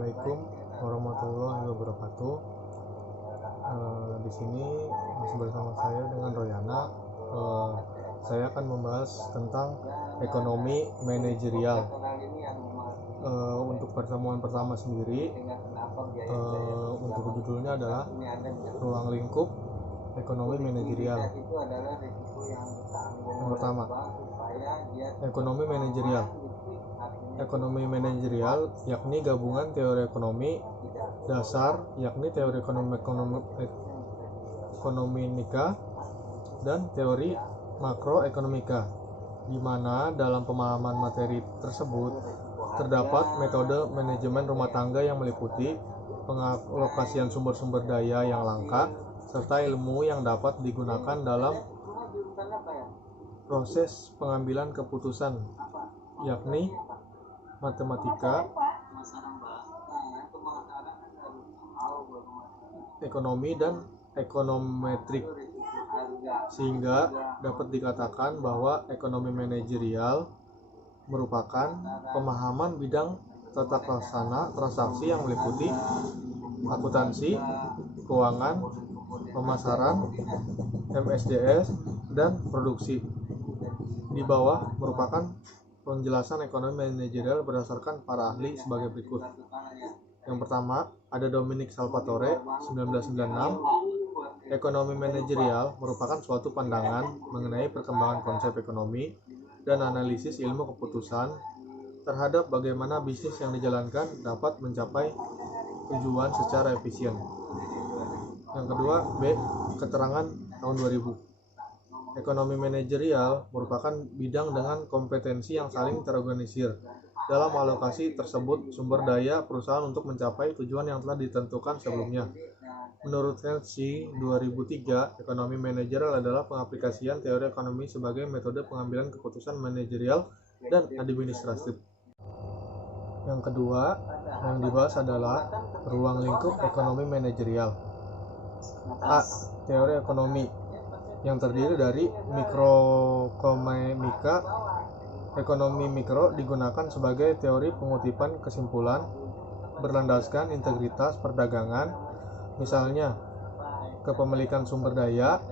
Assalamualaikum warahmatullahi wabarakatuh. Di sini masih bersama saya dengan Royana. Saya akan membahas tentang ekonomi manajerial. Untuk pertemuan pertama sendiri, untuk judulnya adalah ruang lingkup ekonomi manajerial. Yang pertama, ekonomi manajerial. Ekonomi manajerial yakni gabungan teori ekonomi dasar, yakni teori ekonomika dan teori makroekonomika, di mana dalam pemahaman materi tersebut terdapat metode manajemen rumah tangga yang meliputi pengalokasian sumber-sumber daya yang langka serta ilmu yang dapat digunakan dalam proses pengambilan keputusan, yakni matematika, ekonomi, dan ekonometrik, sehingga dapat dikatakan bahwa ekonomi manajerial merupakan pemahaman bidang tata laksana transaksi yang meliputi akuntansi, keuangan, pemasaran, MSDS, dan produksi. Di bawah merupakan penjelasan ekonomi manajerial berdasarkan para ahli sebagai berikut. Yang pertama, ada Dominic Salvatore 1996. Ekonomi manajerial merupakan suatu pandangan mengenai perkembangan konsep ekonomi dan analisis ilmu keputusan terhadap bagaimana bisnis yang dijalankan dapat mencapai tujuan secara efisien. Yang kedua, B. Keterangan tahun 2000. Ekonomi manajerial merupakan bidang dengan kompetensi yang saling terorganisir. Dalam alokasi tersebut sumber daya perusahaan untuk mencapai tujuan yang telah ditentukan sebelumnya. Menurut versi 2003, ekonomi manajerial adalah pengaplikasian teori ekonomi sebagai metode pengambilan keputusan manajerial dan administratif. Yang kedua yang dibahas adalah ruang lingkup ekonomi manajerial. A. Teori ekonomi yang terdiri dari mikroekonomika. Ekonomi mikro digunakan sebagai teori pengutipan kesimpulan berlandaskan integritas perdagangan, misalnya kepemilikan sumber daya,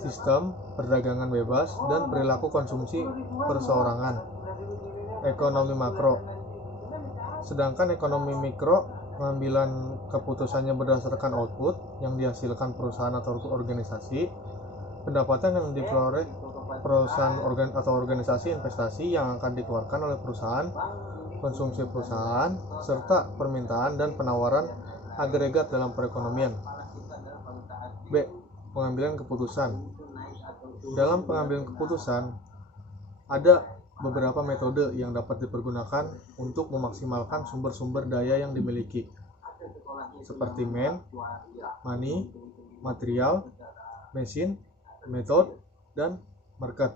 sistem perdagangan bebas, dan perilaku konsumsi perseorangan. Ekonomi makro. Sedangkan ekonomi mikro pengambilan keputusannya berdasarkan output yang dihasilkan perusahaan atau organisasi, pendapatan yang diperoleh perusahaan atau organisasi, investasi yang akan dikeluarkan oleh perusahaan, konsumsi perusahaan, serta permintaan dan penawaran agregat dalam perekonomian. B. Pengambilan keputusan. Dalam pengambilan keputusan, ada beberapa metode yang dapat dipergunakan untuk memaksimalkan sumber-sumber daya yang dimiliki, seperti money, material, mesin, method, dan market.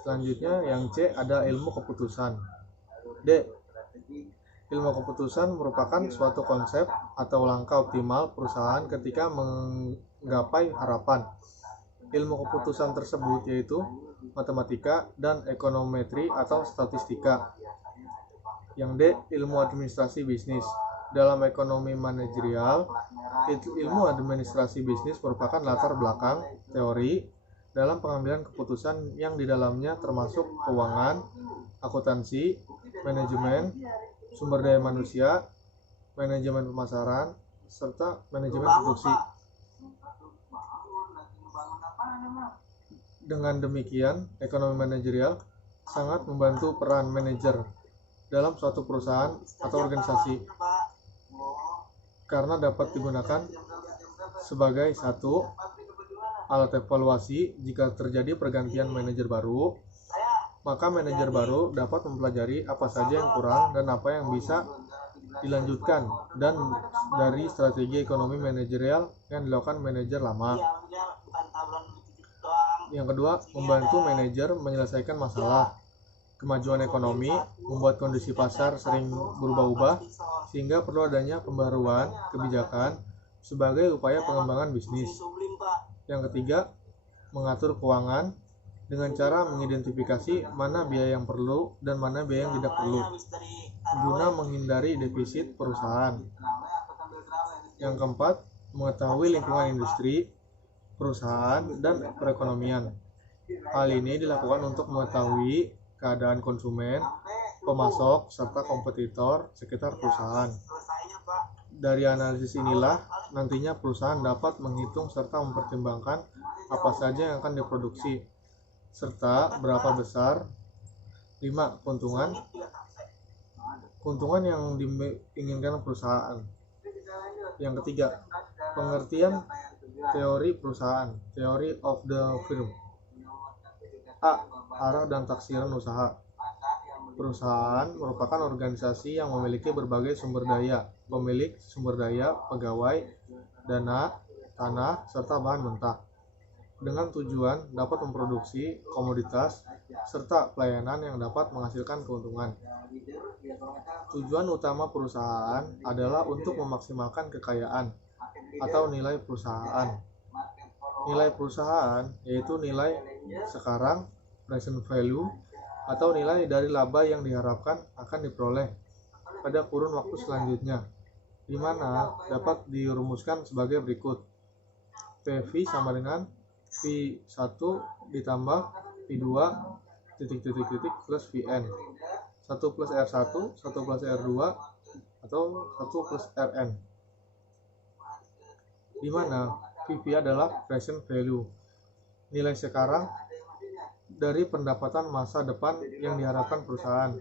Selanjutnya yang C ada ilmu keputusan. D. Ilmu keputusan merupakan suatu konsep atau langkah optimal perusahaan ketika menggapai harapan. Ilmu keputusan tersebut yaitu matematika dan ekonometri atau statistika. Yang D. Ilmu administrasi bisnis. Dalam ekonomi manajerial, ilmu administrasi bisnis merupakan latar belakang teori dalam pengambilan keputusan yang di dalamnya termasuk keuangan, akuntansi, manajemen sumber daya manusia, manajemen pemasaran, serta manajemen produksi. Dengan demikian, ekonomi manajerial sangat membantu peran manajer dalam suatu perusahaan atau organisasi karena dapat digunakan sebagai satu alat evaluasi jika terjadi pergantian manajer baru. Maka manajer baru dapat mempelajari apa saja yang kurang dan apa yang bisa dilanjutkan dan dari strategi ekonomi manajerial yang dilakukan manajer lama. Yang kedua, membantu manajer menyelesaikan masalah. Kemajuan ekonomi membuat kondisi pasar sering berubah-ubah sehingga perlu adanya pembaruan kebijakan sebagai upaya pengembangan bisnis. Yang ketiga, mengatur keuangan. dengan cara mengidentifikasi mana biaya yang perlu dan mana biaya yang tidak perlu, guna menghindari defisit perusahaan. Yang keempat, mengetahui lingkungan industri, perusahaan, dan perekonomian. Hal ini dilakukan untuk mengetahui keadaan konsumen, pemasok, serta kompetitor sekitar perusahaan. Dari analisis inilah, nantinya perusahaan dapat menghitung serta mempertimbangkan apa saja yang akan diproduksi, serta berapa besar. 5. Keuntungan yang diinginkan perusahaan. Yang ketiga, pengertian teori perusahaan, theory of the firm. A. Arah dan taksiran usaha. Perusahaan merupakan organisasi yang memiliki berbagai sumber daya, pemilik sumber daya, pegawai, dana, tanah, serta bahan mentah, dengan tujuan dapat memproduksi komoditas serta pelayanan yang dapat menghasilkan keuntungan. Tujuan utama perusahaan adalah untuk memaksimalkan kekayaan atau nilai perusahaan. Nilai perusahaan yaitu nilai sekarang, present value, atau nilai dari laba yang diharapkan akan diperoleh pada kurun waktu selanjutnya, di mana dapat dirumuskan sebagai berikut. PV sama dengan V1 ditambah V2 plus Vn. 1 plus R1, 1 plus R2, atau 1 plus Rn. Di mana PV adalah present value, nilai sekarang dari pendapatan masa depan yang diharapkan perusahaan.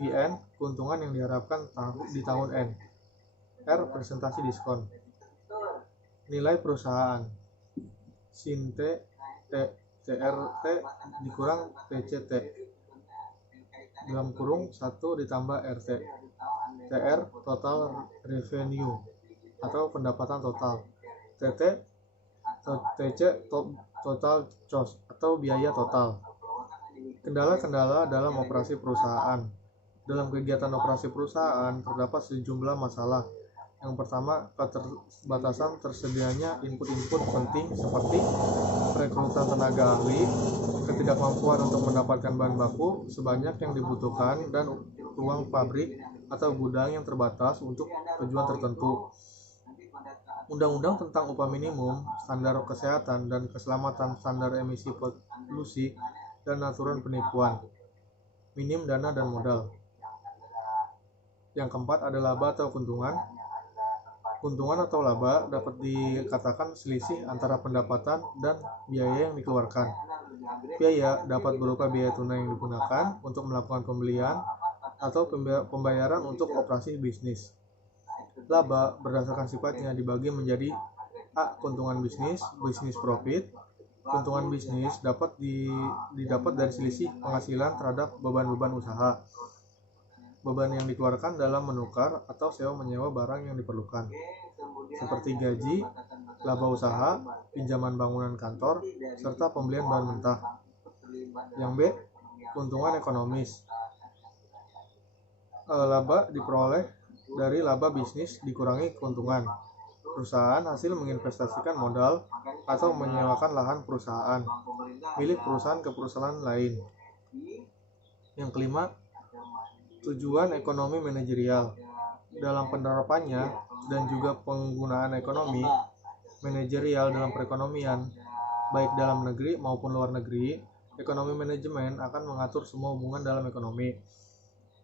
Vn, keuntungan yang diharapkan di tahun N. R, presentasi diskon. Nilai perusahaan sin T, TRT dikurang TCT, dalam kurung 1 ditambah RT. TR, total revenue atau pendapatan total. TC, total cost atau biaya total. Kendala-kendala dalam operasi perusahaan. Dalam kegiatan operasi perusahaan terdapat sejumlah masalah. Yang pertama, keterbatasan tersedianya input-input penting seperti perekrutan tenaga ahli, ketidakmampuan untuk mendapatkan bahan baku sebanyak yang dibutuhkan, dan ruang pabrik atau gudang yang terbatas untuk tujuan tertentu. Undang-undang tentang upah minimum, standar kesehatan dan keselamatan, standar emisi polusi, dan aturan penipuan. Minim dana dan modal. Yang keempat ada laba atau keuntungan. Keuntungan atau laba dapat dikatakan selisih antara pendapatan dan biaya yang dikeluarkan. Biaya dapat berupa biaya tunai yang digunakan untuk melakukan pembelian atau pembayaran untuk operasi bisnis. Laba berdasarkan sifatnya dibagi menjadi A. Keuntungan bisnis, business profit. Keuntungan bisnis dapat didapat dari selisih penghasilan terhadap beban-beban usaha, beban yang dikeluarkan dalam menukar atau sewa menyewa barang yang diperlukan, seperti gaji, laba usaha, pinjaman bangunan kantor, serta pembelian bahan mentah. Yang B. Keuntungan ekonomis. Laba diperoleh dari laba bisnis dikurangi keuntungan. Perusahaan hasil menginvestasikan modal atau menyewakan lahan perusahaan milik perusahaan ke perusahaan lain. Yang kelima, tujuan ekonomi manajerial. Dalam penerapannya dan juga penggunaan ekonomi manajerial dalam perekonomian, baik dalam negeri maupun luar negeri, ekonomi manajemen akan mengatur semua hubungan dalam ekonomi.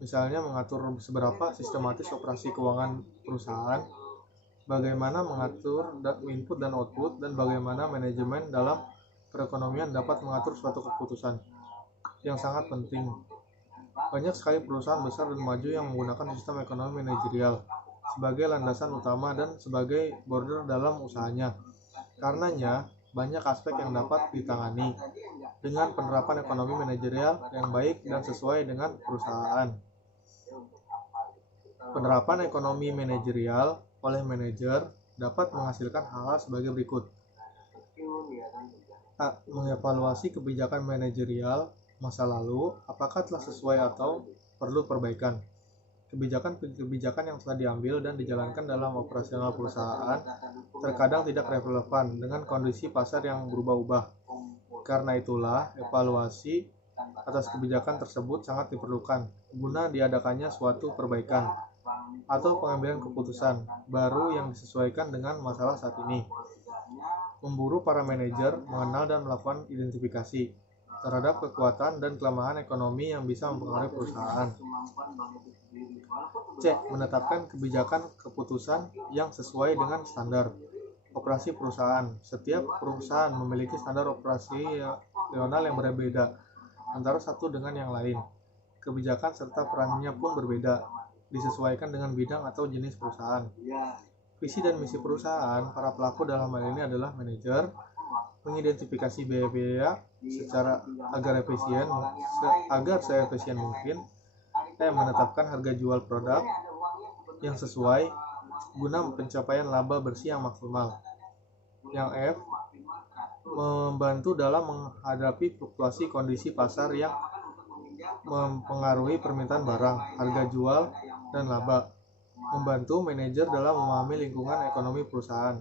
Misalnya mengatur seberapa sistematis operasi keuangan perusahaan, bagaimana mengatur input dan output, dan bagaimana manajemen dalam perekonomian dapat mengatur suatu keputusan yang sangat penting. Banyak sekali perusahaan besar dan maju yang menggunakan sistem ekonomi manajerial sebagai landasan utama dan sebagai border dalam usahanya. Karenanya, banyak aspek yang dapat ditangani dengan penerapan ekonomi manajerial yang baik dan sesuai dengan perusahaan. Penerapan ekonomi manajerial oleh manajer dapat menghasilkan hal-hal sebagai berikut. A. Mengevaluasi kebijakan manajerial masa lalu, apakah telah sesuai atau perlu perbaikan. Kebijakan yang telah diambil dan dijalankan dalam operasional perusahaan terkadang tidak relevan dengan kondisi pasar yang berubah-ubah. Karena itulah, evaluasi atas kebijakan tersebut sangat diperlukan guna diadakannya suatu perbaikan atau pengambilan keputusan baru yang disesuaikan dengan masalah saat ini. Memburu para manajer mengenal dan melakukan identifikasi terhadap kekuatan dan kelemahan ekonomi yang bisa mempengaruhi perusahaan. C. Menetapkan kebijakan keputusan yang sesuai dengan standar operasi perusahaan. Setiap perusahaan memiliki standar operasional yang berbeda antara satu dengan yang lain. Kebijakan serta perannya pun berbeda, disesuaikan dengan bidang atau jenis perusahaan. Visi dan misi perusahaan, para pelaku dalam hal ini adalah manajer, mengidentifikasi biaya-biaya secara agar seefisien mungkin, menetapkan harga jual produk yang sesuai guna pencapaian laba bersih yang maksimal. Yang F, membantu dalam menghadapi fluktuasi kondisi pasar yang mempengaruhi permintaan barang, harga jual, dan laba. Membantu manajer dalam memahami lingkungan ekonomi perusahaan.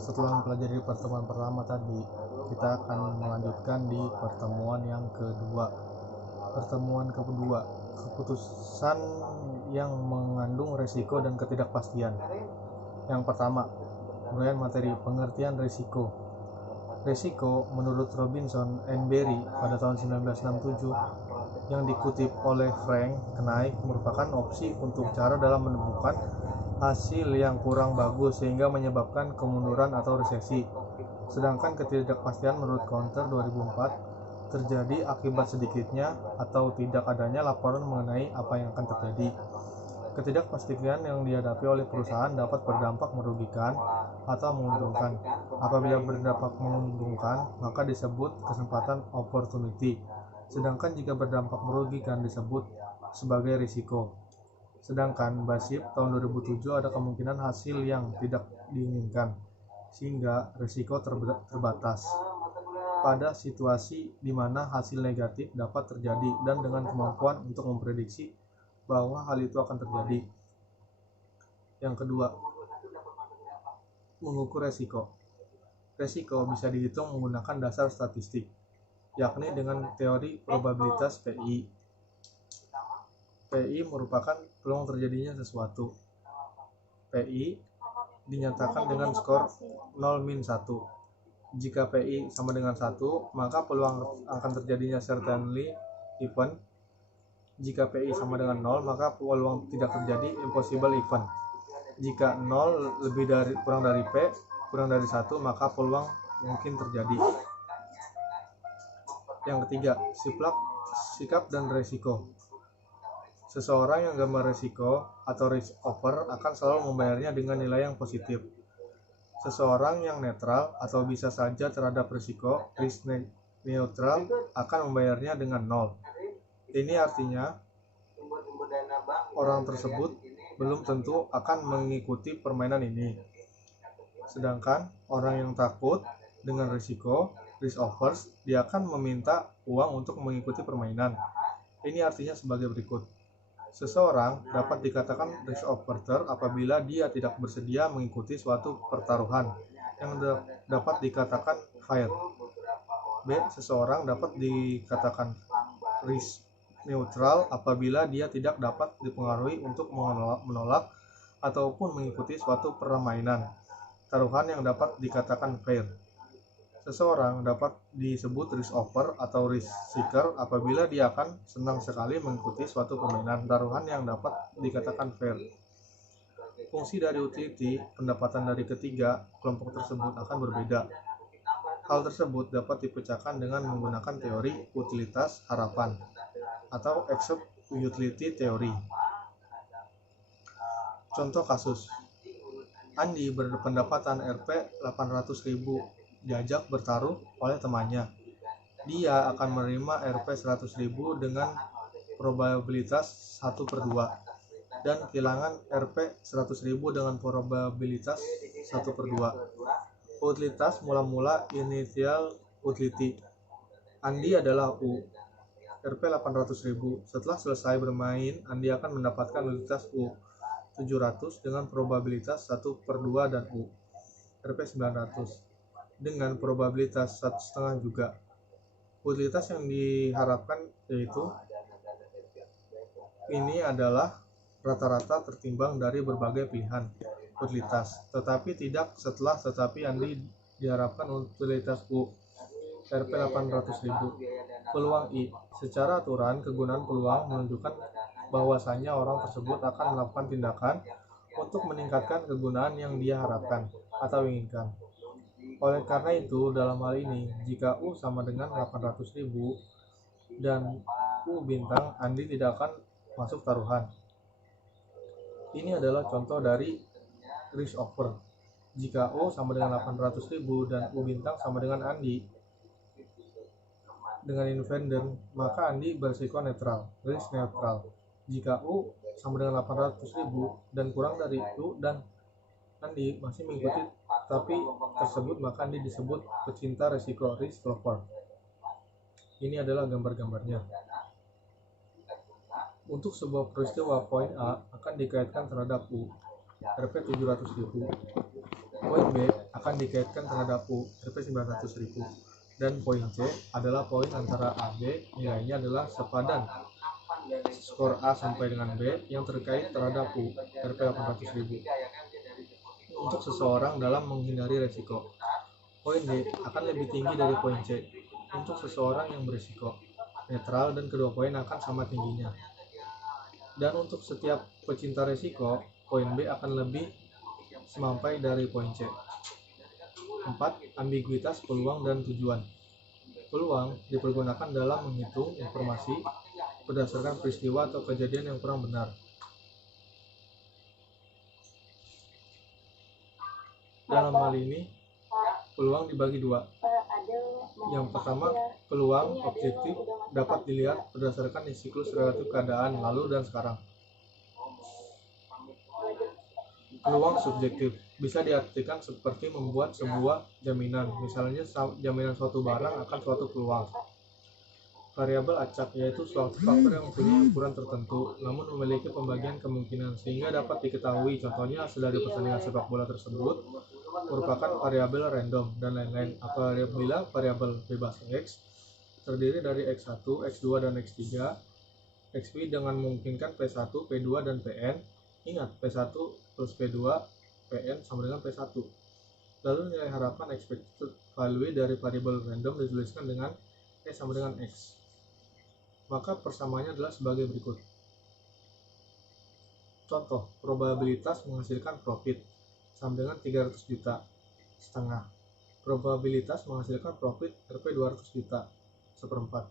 Setelah mempelajari pertemuan pertama tadi, kita akan melanjutkan di pertemuan yang kedua. Pertemuan kedua, keputusan yang mengandung risiko dan ketidakpastian. Yang pertama, uraian materi, pengertian risiko. Risiko menurut Robinson and Berry pada tahun 1967 yang dikutip oleh Frank Knight merupakan opsi untuk cara dalam menemukan hasil yang kurang bagus sehingga menyebabkan kemunduran atau resesi. Sedangkan ketidakpastian menurut Counter 2004 terjadi akibat sedikitnya atau tidak adanya laporan mengenai apa yang akan terjadi. Ketidakpastian yang dihadapi oleh perusahaan dapat berdampak merugikan atau menguntungkan. Apabila berdampak menguntungkan, maka disebut kesempatan opportunity. Sedangkan jika berdampak merugikan disebut sebagai risiko. Sedangkan BASIP tahun 2007 ada kemungkinan hasil yang tidak diinginkan, sehingga risiko terbatas. Pada situasi di mana hasil negatif dapat terjadi dan dengan kemampuan untuk memprediksi bahwa hal itu akan terjadi. Yang kedua, mengukur resiko. Resiko bisa dihitung menggunakan dasar statistik, yakni dengan teori probabilitas PI. PI merupakan peluang terjadinya sesuatu. PI dinyatakan dengan skor 0-1. Jika PI sama dengan 1, maka peluang akan terjadinya certainly event. Jika PI sama dengan 0, maka peluang tidak terjadi impossible event. Jika 0 kurang dari P, kurang dari 1, maka peluang mungkin terjadi. Yang ketiga, sikap dan resiko. Seseorang yang gambar resiko atau risk offer akan selalu membayarnya dengan nilai yang positif. Seseorang yang netral atau bisa saja terhadap risiko, risk neutral, akan membayarnya dengan 0. Ini artinya orang tersebut belum tentu akan mengikuti permainan ini. Sedangkan orang yang takut dengan risiko, risk offers, dia akan meminta uang untuk mengikuti permainan. Ini artinya sebagai berikut. Seseorang dapat dikatakan risk offer apabila dia tidak bersedia mengikuti suatu pertaruhan yang dapat dikatakan fair. B. Seseorang dapat dikatakan risk neutral apabila dia tidak dapat dipengaruhi untuk menolak ataupun mengikuti suatu permainan taruhan yang dapat dikatakan fair. Seseorang dapat disebut risk offer atau risk seeker apabila dia akan senang sekali mengikuti suatu permainan taruhan yang dapat dikatakan fair. Fungsi dari utility, pendapatan dari ketiga kelompok tersebut akan berbeda. Hal tersebut dapat dipecahkan dengan menggunakan teori utilitas harapan atau accept utility theory. Contoh kasus, Andi berpendapatan Rp 800.000 diajak bertaruh oleh temannya. Dia akan menerima Rp 100.000 dengan probabilitas 1/2 dan kehilangan Rp 100.000 dengan probabilitas 1/2. Utilitas mula-mula initial utility. Andi adalah U. Rp 800.000. Setelah selesai bermain, Andi akan mendapatkan utilitas U 700 dengan probabilitas 1/2 dan U Rp 900. dengan probabilitas 1,5 juga. Utilitas yang diharapkan yaitu ini adalah rata-rata tertimbang dari berbagai pilihan utilitas, tetapi tidak setelah tetapi Andi diharapkan utilitas U Rp 800.000. Peluang I. Secara aturan, kegunaan peluang menunjukkan bahwasannya orang tersebut akan melakukan tindakan untuk meningkatkan kegunaan yang dia harapkan atau inginkan. Oleh karena itu, dalam hal ini, jika U sama dengan 800.000 dan U bintang, Andi tidak akan masuk taruhan. Ini adalah contoh dari risk offer. Jika U sama dengan 800.000 dan U bintang sama dengan Andi dengan independen, maka Andi berisiko netral, risk netral. Jika U sama dengan 800.000 dan kurang dari U dan Andi masih mengikuti tapi tersebut, maka Andi disebut pecinta risiko, risk lover. Ini adalah gambar-gambarnya. Untuk sebuah peristiwa, poin A akan dikaitkan terhadap U, Rp 700.000. Poin B akan dikaitkan terhadap U, Rp 900.000. Dan poin C adalah poin antara A, B, nilainya adalah sepadan skor A sampai dengan B yang terkait terhadap U, Rp 800.000. Untuk seseorang dalam menghindari resiko, poin D akan lebih tinggi dari poin C. Untuk seseorang yang berisiko netral, dan kedua poin akan sama tingginya. Dan untuk setiap pecinta resiko, poin B akan lebih semampai dari poin C. 4. Ambiguitas peluang dan tujuan. Peluang dipergunakan dalam menghitung informasi berdasarkan peristiwa atau kejadian yang kurang benar. Dalam hal ini, peluang dibagi dua. Yang pertama, peluang objektif dapat dilihat berdasarkan siklus relatif keadaan lalu dan sekarang. Peluang subjektif bisa diartikan seperti membuat sebuah jaminan, misalnya jaminan suatu barang akan suatu peluang. Variabel acak yaitu suatu faktor yang mempunyai ukuran tertentu namun memiliki pembagian kemungkinan sehingga dapat diketahui, contohnya hasil dari pertandingan sepak bola tersebut merupakan variabel random dan lain-lain. Apabila variabel bebas X terdiri dari X1, X2, dan X3, XP dengan memungkinkan P1, P2, dan Pn. Ingat, P1 plus P2, Pn sama dengan P1. Lalu nilai harapan expected value dari variabel random dituliskan dengan E sama dengan X. Maka persamaannya adalah sebagai berikut. Contoh, probabilitas menghasilkan profit sama dengan 300 juta setengah. Probabilitas menghasilkan profit Rp 200 juta seperempat.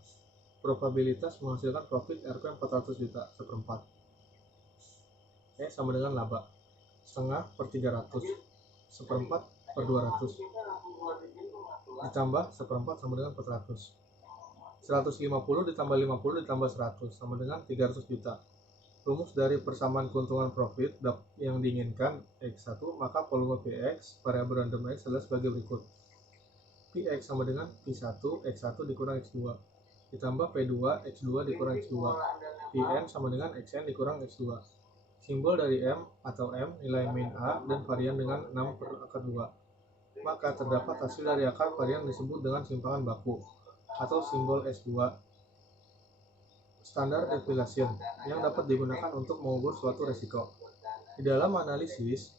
Probabilitas menghasilkan profit Rp 400 juta seperempat. E sama dengan laba setengah per 300, seperempat per 200 ditambah seperempat sama dengan 400. 150 ditambah 50 ditambah 100 sama dengan 300 juta. Rumus dari persamaan keuntungan profit yang diinginkan X1, maka volume Px variabel random X adalah sebagai berikut. Px sama dengan P1 X1 dikurang X2 ditambah P2 X2 dikurang X2. Pn sama dengan Xn dikurang X2. Simbol dari M atau M nilai min A dan varian dengan 6 per akar 2. Maka terdapat hasil dari akar varian disebut dengan simpangan baku atau simbol S2. Standar deviation yang dapat digunakan untuk mengukur suatu resiko. Di dalam analisis,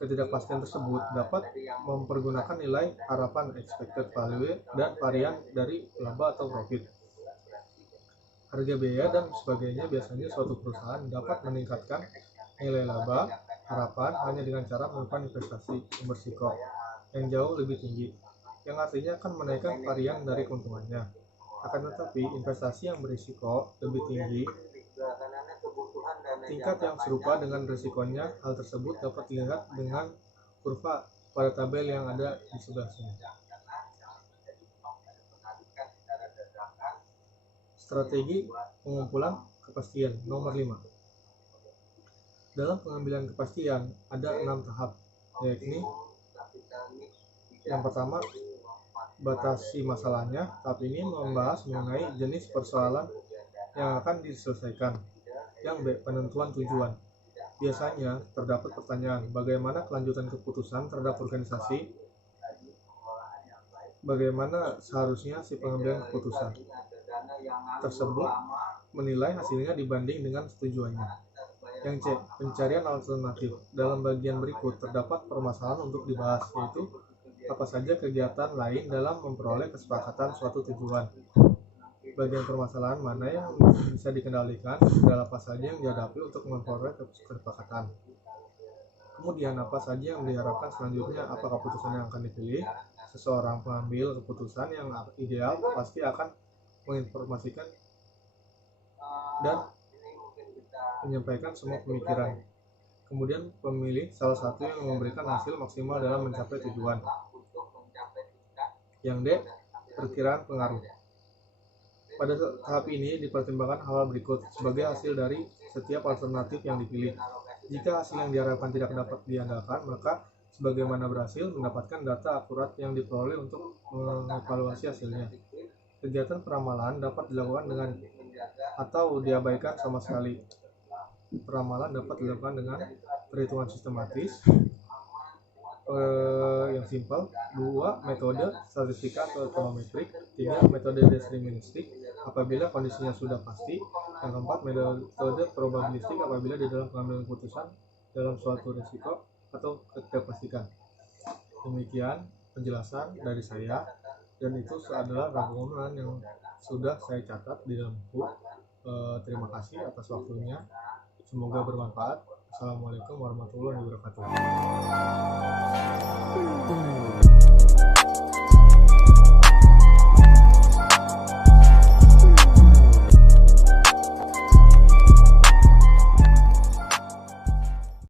ketidakpastian tersebut dapat mempergunakan nilai harapan expected value dan varian dari laba atau profit. Harga biaya dan sebagainya. Biasanya suatu perusahaan dapat meningkatkan nilai laba harapan hanya dengan cara melakukan investasi yang berisiko yang jauh lebih tinggi, yang artinya akan menaikkan varian dari keuntungannya. Akan tetapi, investasi yang berisiko lebih tinggi, tingkat yang serupa dengan risikonya, hal tersebut dapat dilihat dengan kurva pada tabel yang ada di sebelah sini. Strategi pengumpulan kepastian nomor 5. Dalam pengambilan kepastian ada 6 tahap, yakni yang pertama, batasi masalahnya. Tahap ini membahas mengenai jenis persoalan yang akan diselesaikan. Yang B, penentuan tujuan. Biasanya terdapat pertanyaan, bagaimana kelanjutan keputusan terhadap organisasi bagaimana seharusnya si pengambilan keputusan tersebut menilai hasilnya dibanding dengan setujuannya. Yang C. Pencarian alternatif. Dalam bagian berikut terdapat permasalahan untuk dibahas, yaitu apa saja kegiatan lain dalam memperoleh kesepakatan suatu tujuan. Bagian permasalahan mana yang bisa dikendalikan dan apa saja yang dihadapi untuk memperoleh kesepakatan. Kemudian apa saja yang diharapkan selanjutnya, apa keputusan yang akan dipilih. Seseorang pengambil keputusan yang ideal pasti akan menginformasikan dan menyampaikan semua pemikiran. Kemudian pemilih salah satu yang memberikan hasil maksimal dalam mencapai tujuan. Yang D. Perkiraan pengaruh. Pada tahap ini dipertimbangkan hal berikut sebagai hasil dari setiap alternatif yang dipilih. Jika hasil yang diharapkan tidak dapat diandalkan, maka sebagaimana berhasil mendapatkan data akurat yang diperoleh untuk mengevaluasi hasilnya. Kegiatan peramalan dapat dilakukan dengan atau diabaikan sama sekali. Peramalan dapat dilakukan dengan perhitungan sistematis yang simpel, 2 metode statistika atau ekonometrik, 3 metode deterministik apabila kondisinya sudah pasti, yang keempat metode probabilistik apabila di dalam pengambilan keputusan dalam suatu risiko atau ketidakpastian. Demikian penjelasan dari saya, dan itu adalah rangkuman yang sudah saya catat di dalam buku. Terima kasih atas waktunya, semoga bermanfaat. Assalamualaikum warahmatullahi wabarakatuh.